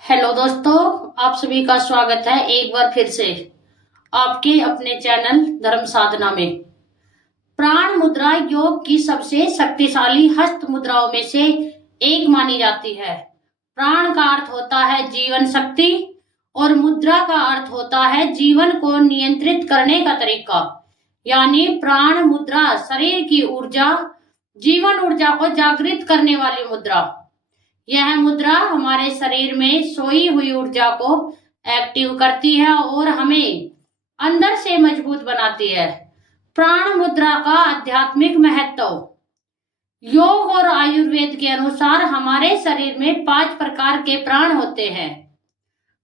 Hello दोस्तों, आप सभी का स्वागत है एक बार फिर से आपके अपने चैनल धर्म साधना में। प्राण मुद्रा योग की सबसे शक्तिशाली हस्त मुद्राओं में से एक मानी जाती है। प्राण का अर्थ होता है जीवन शक्ति और मुद्रा का अर्थ होता है जीवन को नियंत्रित करने का तरीका। यानी प्राण मुद्रा शरीर की ऊर्जा, जीवन ऊर्जा को जागृत करने वाली मुद्रा। यह मुद्रा हमारे शरीर में सोई हुई ऊर्जा को एक्टिव करती है और हमें अंदर से मजबूत बनाती है। प्राण मुद्रा का आध्यात्मिक महत्व। योग और आयुर्वेद के अनुसार हमारे शरीर में 5 प्रकार के प्राण होते हैं।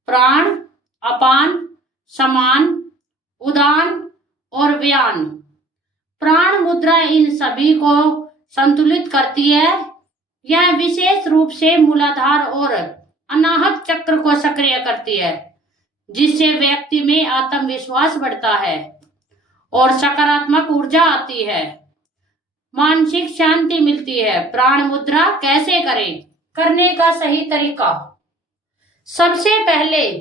प्राण, अपान, समान, उदान और व्यान। प्राण मुद्रा इन सभी को संतुलित करती है। यह विशेष रूप से मूलाधार और अनाहत चक्र को सक्रिय करती है, जिससे व्यक्ति में आत्मविश्वास बढ़ता है और सकारात्मक ऊर्जा आती है, मानसिक शांति मिलती है। प्राण मुद्रा कैसे करें? करने का सही तरीका। सबसे पहले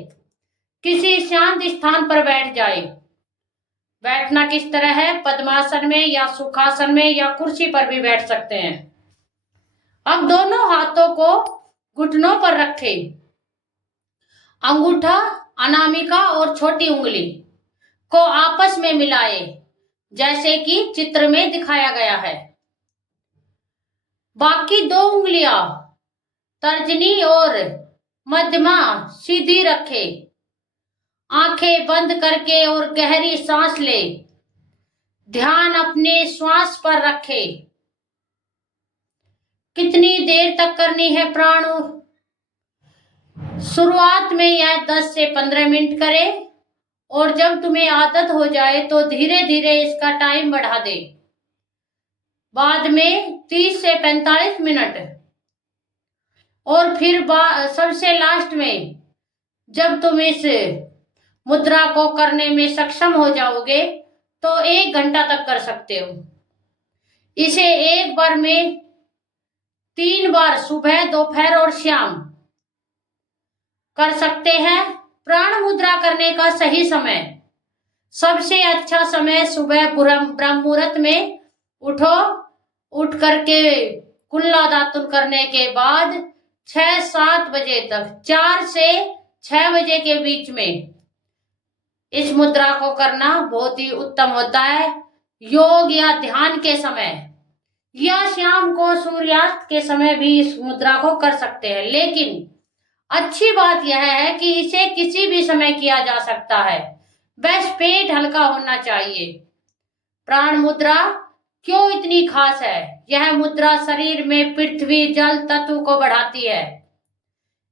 किसी शांत स्थान पर बैठ जाए। बैठना किस तरह है? पद्मासन में या सुखासन में या कुर्सी पर भी बैठ सकते हैं। अब दोनों हाथों को घुटनों पर रखें। अंगूठा, अनामिका और छोटी उंगली को आपस में मिलाएं, जैसे कि चित्र में दिखाया गया है। बाकी 2 उंगलियां तर्जनी और मध्यमा सीधी रखें। आंखें बंद करके और गहरी सांस लें। ध्यान अपने श्वास पर रखें। कितनी देर तक करनी है प्राण? शुरुआत में यह 10 से 15 मिनट करें और जब तुम्हें आदत हो जाए तो धीरे धीरे इसका टाइम बढ़ा दे। बाद में 30 से 45 मिनट और फिर सबसे लास्ट में जब तुम इस मुद्रा को करने में सक्षम हो जाओगे तो 1 घंटा तक कर सकते हो। इसे एक बार में 3 बार सुबह, दोपहर और शाम कर सकते हैं। प्राण मुद्रा करने का सही समय। सबसे अच्छा समय सुबह ब्रह्म मुहूर्त में उठ करके कुल्ला दातुन करने के बाद 6-7 बजे तक, 4 से 6 बजे के बीच में इस मुद्रा को करना बहुत ही उत्तम होता है। योग या ध्यान के समय या शाम को सूर्यास्त के समय भी इस मुद्रा को कर सकते हैं। लेकिन अच्छी बात यह है कि इसे किसी भी समय किया जा सकता है। बस पेट हल्का होना चाहिए। प्राण मुद्रा क्यों इतनी खास है? यह मुद्रा शरीर में पृथ्वी जल तत्व को बढ़ाती है।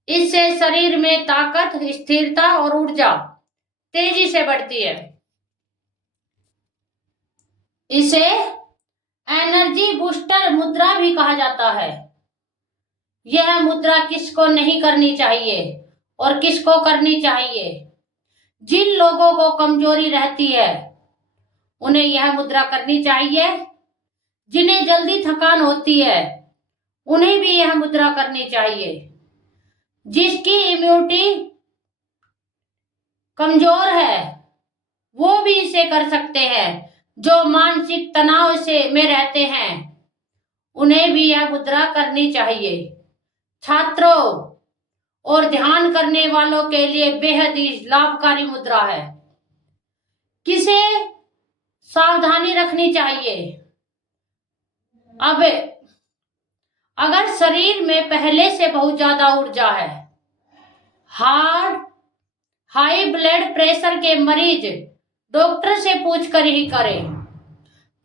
इससे शरीर में ताकत, स्थिरता और ऊर्जा तेजी से बढ़ती है। इसे एनर्जी बूस्टर मुद्रा भी कहा जाता है। यह मुद्रा किसको नहीं करनी चाहिए और किसको करनी चाहिए? जिन लोगों को कमजोरी रहती है उन्हें यह मुद्रा करनी चाहिए। जिन्हें जल्दी थकान होती है उन्हें भी यह मुद्रा करनी चाहिए। जिसकी इम्यूनिटी कमजोर है वो भी इसे कर सकते हैं। जो मानसिक तनाव में रहते हैं उन्हें भी यह मुद्रा करनी चाहिए। छात्रों और ध्यान करने वालों के लिए बेहद ही लाभकारी मुद्रा है। किसे सावधानी रखनी चाहिए? अब अगर शरीर में पहले से बहुत ज्यादा ऊर्जा है, हाई ब्लड प्रेशर के मरीज डॉक्टर से पूछकर ही करें।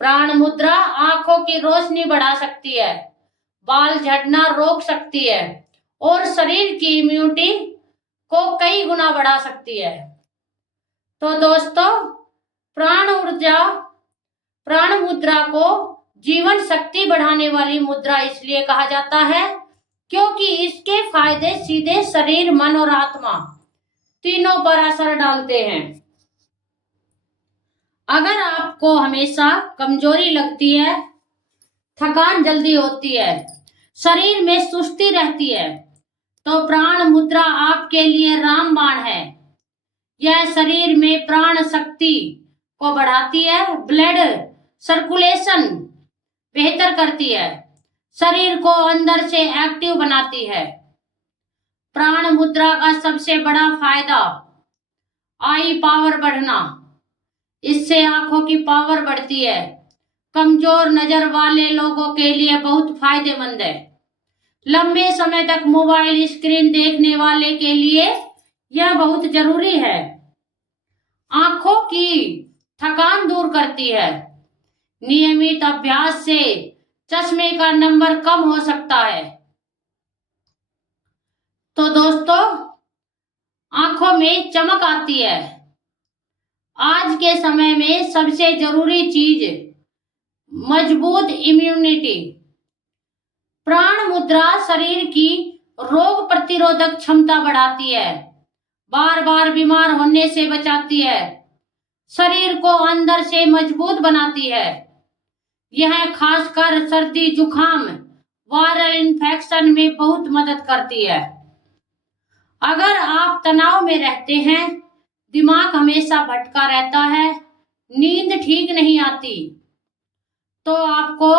प्राण मुद्रा आंखों की रोशनी बढ़ा सकती है, बाल झड़ना रोक सकती है और शरीर की इम्यूनिटी को कई गुना बढ़ा सकती है। तो दोस्तों, प्राण मुद्रा को जीवन शक्ति बढ़ाने वाली मुद्रा इसलिए कहा जाता है क्योंकि इसके फायदे सीधे शरीर, मन और आत्मा तीनों पर असर डालते हैं। अगर आपको हमेशा कमजोरी लगती है, थकान जल्दी होती है, शरीर में सुस्ती रहती है, तो प्राण मुद्रा आपके लिए रामबाण है। यह शरीर में प्राण शक्ति को बढ़ाती है, ब्लड सर्कुलेशन बेहतर करती है, शरीर को अंदर से एक्टिव बनाती है। प्राण मुद्रा का सबसे बड़ा फायदा आई पावर बढ़ना। इससे आंखों की पावर बढ़ती है। कमजोर नजर वाले लोगों के लिए बहुत फायदेमंद है। लंबे समय तक मोबाइल स्क्रीन देखने वाले के लिए यह बहुत जरूरी है। आंखों की थकान दूर करती है। नियमित अभ्यास से चश्मे का नंबर कम हो सकता है। तो दोस्तों, आंखों में चमक आती है। आज के समय में सबसे जरूरी चीज मजबूत इम्यूनिटी। प्राण मुद्रा शरीर की रोग प्रतिरोधक क्षमता बढ़ाती है, बार बार बीमार होने से बचाती है, शरीर को अंदर से मजबूत बनाती है। यह खासकर सर्दी, जुकाम, वायरल इन्फेक्शन में बहुत मदद करती है। अगर आप तनाव में रहते हैं, दिमाग हमेशा भटका रहता है, नींद ठीक नहीं आती, तो आपको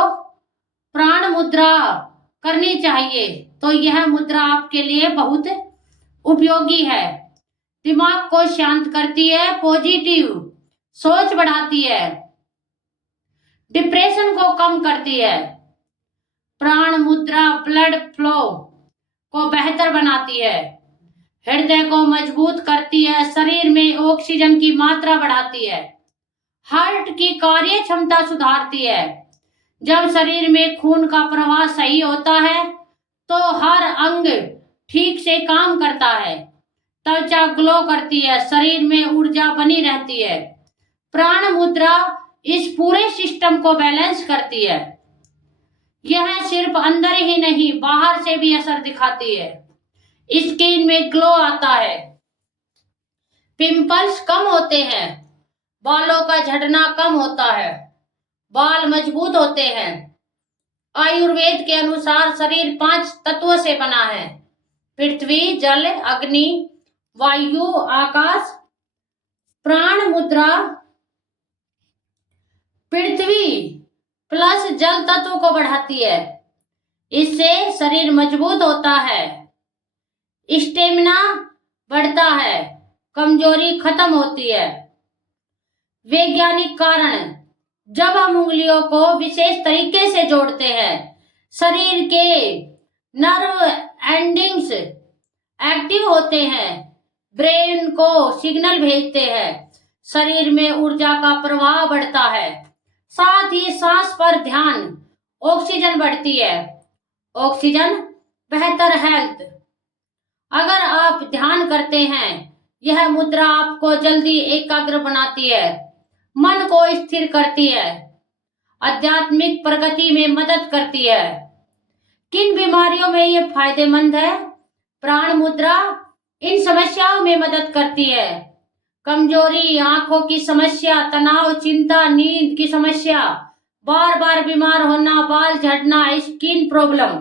प्राण मुद्रा करनी चाहिए। तो यह मुद्रा आपके लिए बहुत उपयोगी है। दिमाग को शांत करती है, पॉजिटिव सोच बढ़ाती है, डिप्रेशन को कम करती है। प्राण मुद्रा ब्लड फ्लो को बेहतर बनाती है, हृदय को मजबूत करती है, शरीर में ऑक्सीजन की मात्रा बढ़ाती है, हार्ट की कार्य क्षमता सुधारती है। जब शरीर में खून का प्रवाह सही होता है तो हर अंग ठीक से काम करता है, त्वचा ग्लो करती है, शरीर में ऊर्जा बनी रहती है। प्राण मुद्रा इस पूरे सिस्टम को बैलेंस करती है। यह सिर्फ अंदर ही नहीं, बाहर से भी असर दिखाती है। स्किन में ग्लो आता है, पिंपल्स कम होते हैं, बालों का झड़ना कम होता है, बाल मजबूत होते हैं। आयुर्वेद के अनुसार शरीर 5 तत्वों से बना है: पृथ्वी, जल, अग्नि, वायु, आकाश। प्राण मुद्रा पृथ्वी प्लस जल तत्व को बढ़ाती है। इससे शरीर मजबूत होता है, स्टेमिना बढ़ता है, कमजोरी खत्म होती है। वैज्ञानिक कारण: जब हम उंगलियों को विशेष तरीके से जोड़ते हैं, शरीर के नर्व एंडिंग्स एक्टिव होते हैं, ब्रेन को सिग्नल भेजते हैं, शरीर में ऊर्जा का प्रवाह बढ़ता है। साथ ही सांस पर ध्यान, ऑक्सीजन बढ़ती है, ऑक्सीजन बेहतर हेल्थ। अगर आप ध्यान करते हैं, यह मुद्रा आपको जल्दी एकाग्र बनाती है, मन को स्थिर करती है, आध्यात्मिक प्रगति में मदद करती है। किन बीमारियों में यह फायदेमंद है? प्राण मुद्रा इन समस्याओं में मदद करती है: कमजोरी, आंखों की समस्या, तनाव, चिंता, नींद की समस्या, बार बार बीमार होना, बाल झड़ना, स्किन प्रॉब्लम।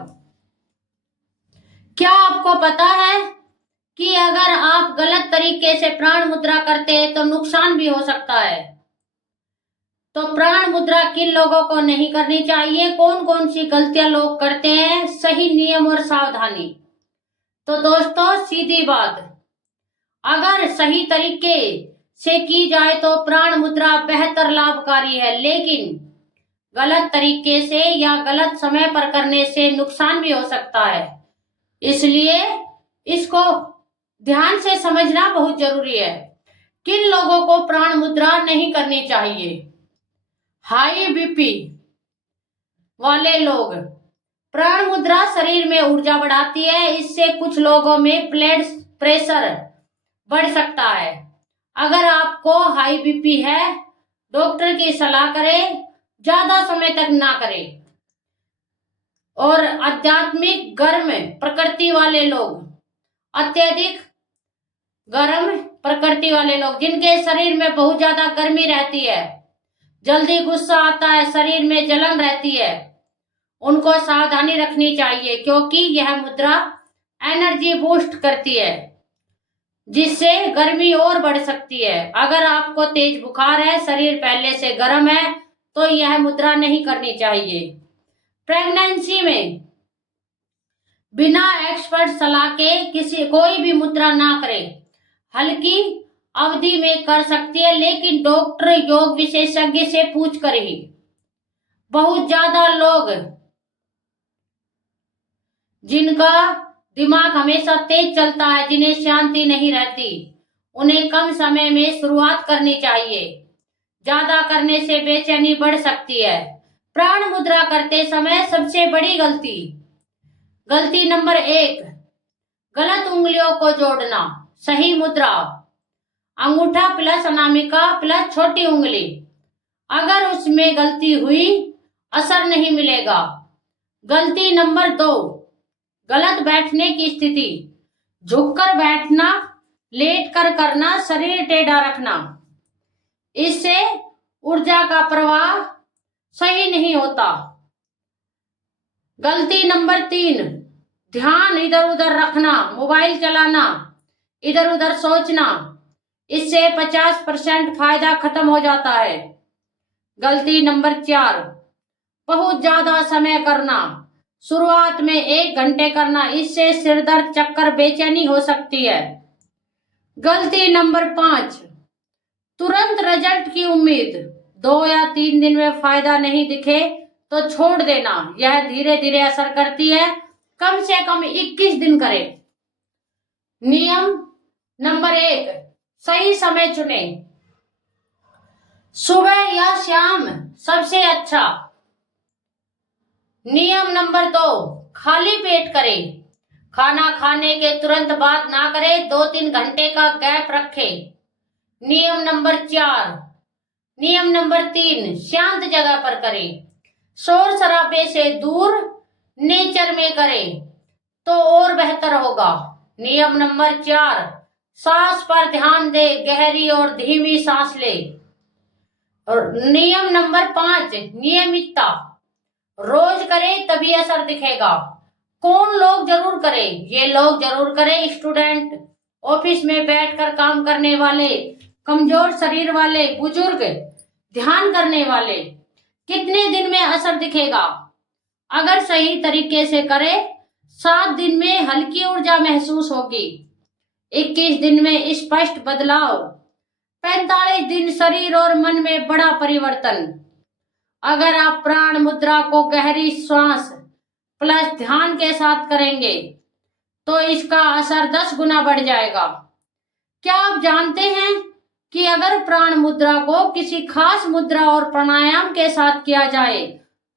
क्या आपको पता है कि अगर आप गलत तरीके से प्राण मुद्रा करते हैं तो नुकसान भी हो सकता है? तो प्राण मुद्रा किन लोगों को नहीं करनी चाहिए? कौन कौन सी गलतियां लोग करते हैं? सही नियम और सावधानी। तो दोस्तों, सीधी बात, अगर सही तरीके से की जाए तो प्राण मुद्रा बेहतर लाभकारी है, लेकिन गलत तरीके से या गलत समय पर करने से नुकसान भी हो सकता है। इसलिए इसको ध्यान से समझना बहुत जरूरी है। किन लोगों को प्राण मुद्रा नहीं करनी चाहिए? हाई बीपी वाले लोग। प्राण मुद्रा शरीर में ऊर्जा बढ़ाती है, इससे कुछ लोगों में ब्लड प्रेशर बढ़ सकता है। अगर आपको हाई बीपी है, डॉक्टर की सलाह करें, ज्यादा समय तक ना करें। और आध्यात्मिक गर्म प्रकृति वाले लोग, अत्यधिक गर्म प्रकृति वाले लोग, जिनके शरीर में बहुत ज्यादा गर्मी रहती है, जल्दी गुस्सा आता है, शरीर में जलन रहती है, उनको सावधानी रखनी चाहिए, क्योंकि यह मुद्रा एनर्जी बूस्ट करती है, जिससे गर्मी और बढ़ सकती है। अगर आपको तेज बुखार है, शरीर पहले से गर्म है, तो यह मुद्रा नहीं करनी चाहिए। प्रेगनेंसी में बिना एक्सपर्ट सलाह के कोई भी मुद्रा ना करें। हल्की अवधि में कर सकती है, लेकिन डॉक्टर योग विशेषज्ञ से पूछ कर ही। बहुत ज्यादा लोग जिनका दिमाग हमेशा तेज चलता है, जिन्हें शांति नहीं रहती, उन्हें कम समय में शुरुआत करनी चाहिए। ज्यादा करने से बेचैनी बढ़ सकती है। प्राण मुद्रा करते समय सबसे बड़ी गलती नंबर 1, गलत उंगलियों को जोड़ना। सही मुद्रा अंगूठा प्लस अनामिका प्लस छोटी उंगली। अगर उसमें गलती हुई, असर नहीं मिलेगा। गलती नंबर 2, गलत बैठने की स्थिति। झुककर बैठना, लेट कर करना, शरीर टेढ़ा रखना। इससे ऊर्जा का प्रवाह सही नहीं होता। गलती नंबर 3, ध्यान इधर उधर रखना, मोबाइल चलाना, इधर उधर सोचना। इससे 50% फायदा खत्म हो जाता है। गलती नंबर 4, बहुत ज्यादा समय करना। शुरुआत में 1 घंटे करना, इससे सिरदर्द, चक्कर, बेचैनी हो सकती है। गलती नंबर 5, तुरंत रिजल्ट की उम्मीद। 2 या 3 दिन में फायदा नहीं दिखे तो छोड़ देना। यह धीरे धीरे असर करती है। कम से कम 21 दिन करें। नियम नंबर 1, सही समय चुने। सुबह या शाम सबसे अच्छा। नियम नंबर 2, खाली पेट करें। खाना खाने के तुरंत बाद ना करें, 2-3 घंटे का गैप रखें। नियम नंबर 3, शांत जगह पर करें। शोर शराबे से दूर नेचर में करें तो और बेहतर होगा। नियम नंबर 4, सांस पर ध्यान दे, गहरी और धीमी सांस ले। और नियम नंबर 5, नियमितता। रोज करें तभी असर दिखेगा। कौन लोग जरूर करें? ये लोग जरूर करें, स्टूडेंट, ऑफिस में बैठकर काम करने वाले, कमजोर शरीर वाले, बुजुर्ग, ध्यान करने वाले। कितने दिन में असर दिखेगा? अगर सही तरीके से करें, 7 दिन में हल्की ऊर्जा महसूस होगी, 21 दिन में स्पष्ट बदलाव, 45 दिन शरीर और मन में बड़ा परिवर्तन। अगर आप प्राण मुद्रा को गहरी श्वास प्लस ध्यान के साथ करेंगे तो इसका असर 10 गुना बढ़ जाएगा। क्या आप जानते हैं कि अगर प्राण मुद्रा को किसी खास मुद्रा और प्राणायाम के साथ किया जाए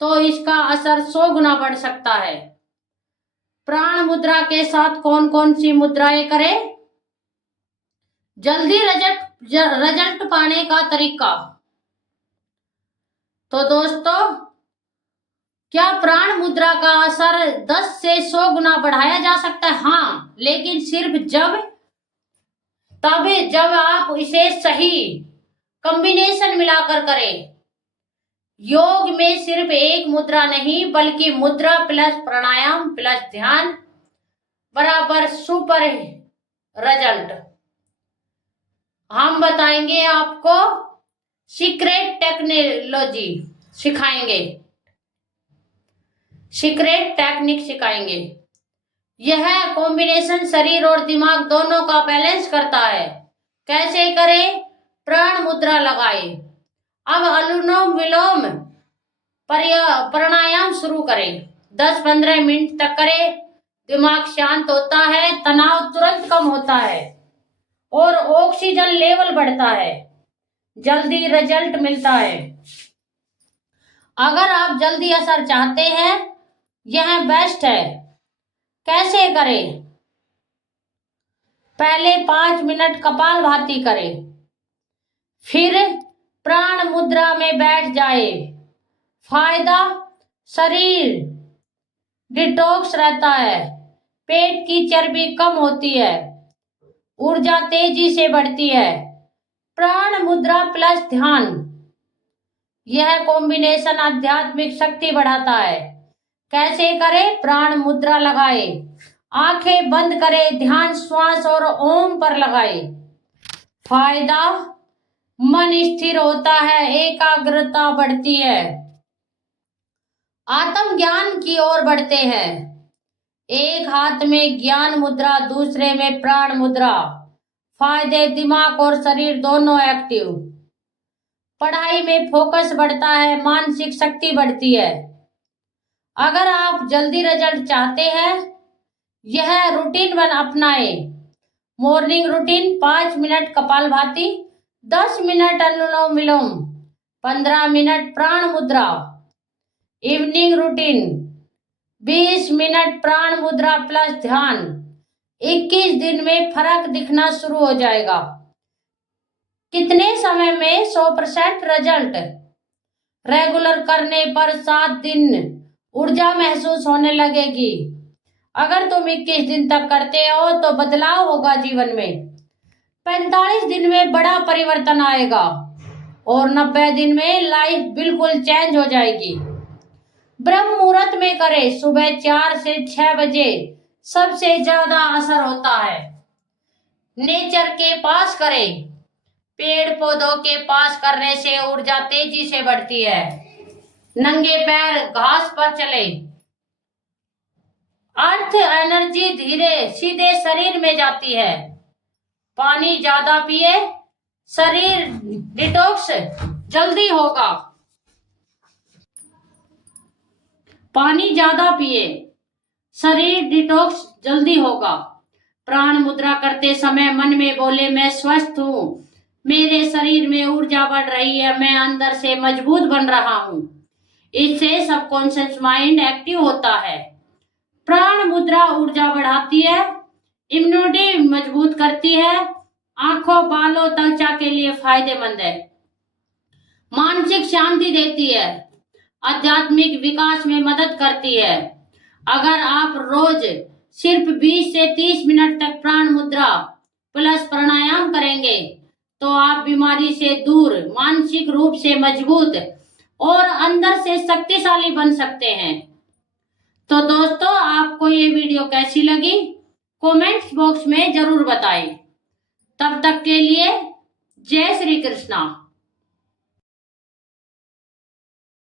तो इसका असर 100 गुना बढ़ सकता है। प्राण मुद्रा के साथ कौन कौन सी मुद्राएं करें? जल्दी रिजल्ट पाने का तरीका। तो दोस्तों, क्या प्राण मुद्रा का असर 10 से 100 गुना बढ़ाया जा सकता है? हाँ, लेकिन सिर्फ जब आप इसे सही कॉम्बिनेशन मिलाकर करें। योग में सिर्फ एक मुद्रा नहीं, बल्कि मुद्रा प्लस प्राणायाम प्लस ध्यान बराबर सुपर रिजल्ट। हम बताएंगे आपको, सीक्रेट टेक्नोलॉजी सिखाएंगे, सीक्रेट टेक्निक सिखाएंगे। यह कॉम्बिनेशन शरीर और दिमाग दोनों का बैलेंस करता है। कैसे करें? प्राण मुद्रा लगाएं। अब अनुलोम विलोम प्राणायाम शुरू करें। 10-15 मिनट तक करें। दिमाग शांत होता है, तनाव तुरंत कम होता है और ऑक्सीजन लेवल बढ़ता है। जल्दी रिजल्ट मिलता है। अगर आप जल्दी असर चाहते हैं, यह बेस्ट है। कैसे करें? पहले 5 मिनट कपालभाति करें, फिर प्राण मुद्रा में बैठ जाए। फायदा, शरीर डिटॉक्स रहता है, पेट की चर्बी कम होती है, ऊर्जा तेजी से बढ़ती है। प्राण मुद्रा प्लस ध्यान, यह कॉम्बिनेशन आध्यात्मिक शक्ति बढ़ाता है। कैसे करें? प्राण मुद्रा लगाए। आंखें बंद करें, ध्यान श्वास और ओम पर लगाएं। फायदा, मन स्थिर होता है, एकाग्रता बढ़ती है, आत्मज्ञान की ओर बढ़ते हैं। एक हाथ में ज्ञान मुद्रा, दूसरे में प्राण मुद्रा। फायदे, दिमाग और शरीर दोनों एक्टिव, पढ़ाई में फोकस बढ़ता है, मानसिक शक्ति बढ़ती है। अगर आप जल्दी रिजल्ट चाहते हैं, यह रूटीन अपनाएं। Morning routine, 5 minute kapalbhati, 10 minute anulom vilom, 15 minute pran mudra. Evening routine, 20 minute pran मुद्रा प्लस ध्यान। 21 दिन में फर्क दिखना शुरू हो जाएगा। कितने समय में 100% रिजल्ट? रेगुलर करने पर 7 दिन ऊर्जा महसूस होने लगेगी। अगर तुम 21 दिन तक करते हो तो बदलाव होगा जीवन में। 45 दिन में बड़ा परिवर्तन आएगा और 90 दिन में लाइफ बिल्कुल चेंज हो जाएगी। ब्रह्म मुहूर्त में करें, सुबह 4 से 6 बजे सबसे ज्यादा असर होता है। नेचर के पास करें, पेड़ पौधों के पास करने से ऊर्जा तेजी से बढ़ती है। नंगे पैर घास पर चले, अर्थ एनर्जी धीरे सीधे शरीर में जाती है। पानी ज्यादा पिए, शरीर डिटॉक्स जल्दी होगा। पानी ज्यादा पिए, शरीर डिटॉक्स जल्दी होगा। प्राण मुद्रा करते समय मन में बोले, मैं स्वस्थ हूँ, मेरे शरीर में ऊर्जा बढ़ रही है, मैं अंदर से मजबूत बन रहा हूँ। इससे सबकॉन्शियस माइंड एक्टिव होता है। प्राण मुद्रा ऊर्जा बढ़ाती है, इम्यूनिटी मजबूत करती है, आंखों, बालों, त्वचा के लिए फायदेमंद है। मानसिक शांति देती है, आध्यात्मिक विकास में मदद करती है। अगर आप रोज सिर्फ 20 से 30 मिनट तक प्राण मुद्रा प्लस प्राणायाम करेंगे तो आप बीमारी से दूर, मानसिक रूप से मजबूत और अंदर से शक्तिशाली बन सकते हैं। तो दोस्तों, आपको ये वीडियो कैसी लगी कमेंट्स बॉक्स में जरूर बताएं। तब तक के लिए जय श्री कृष्णा।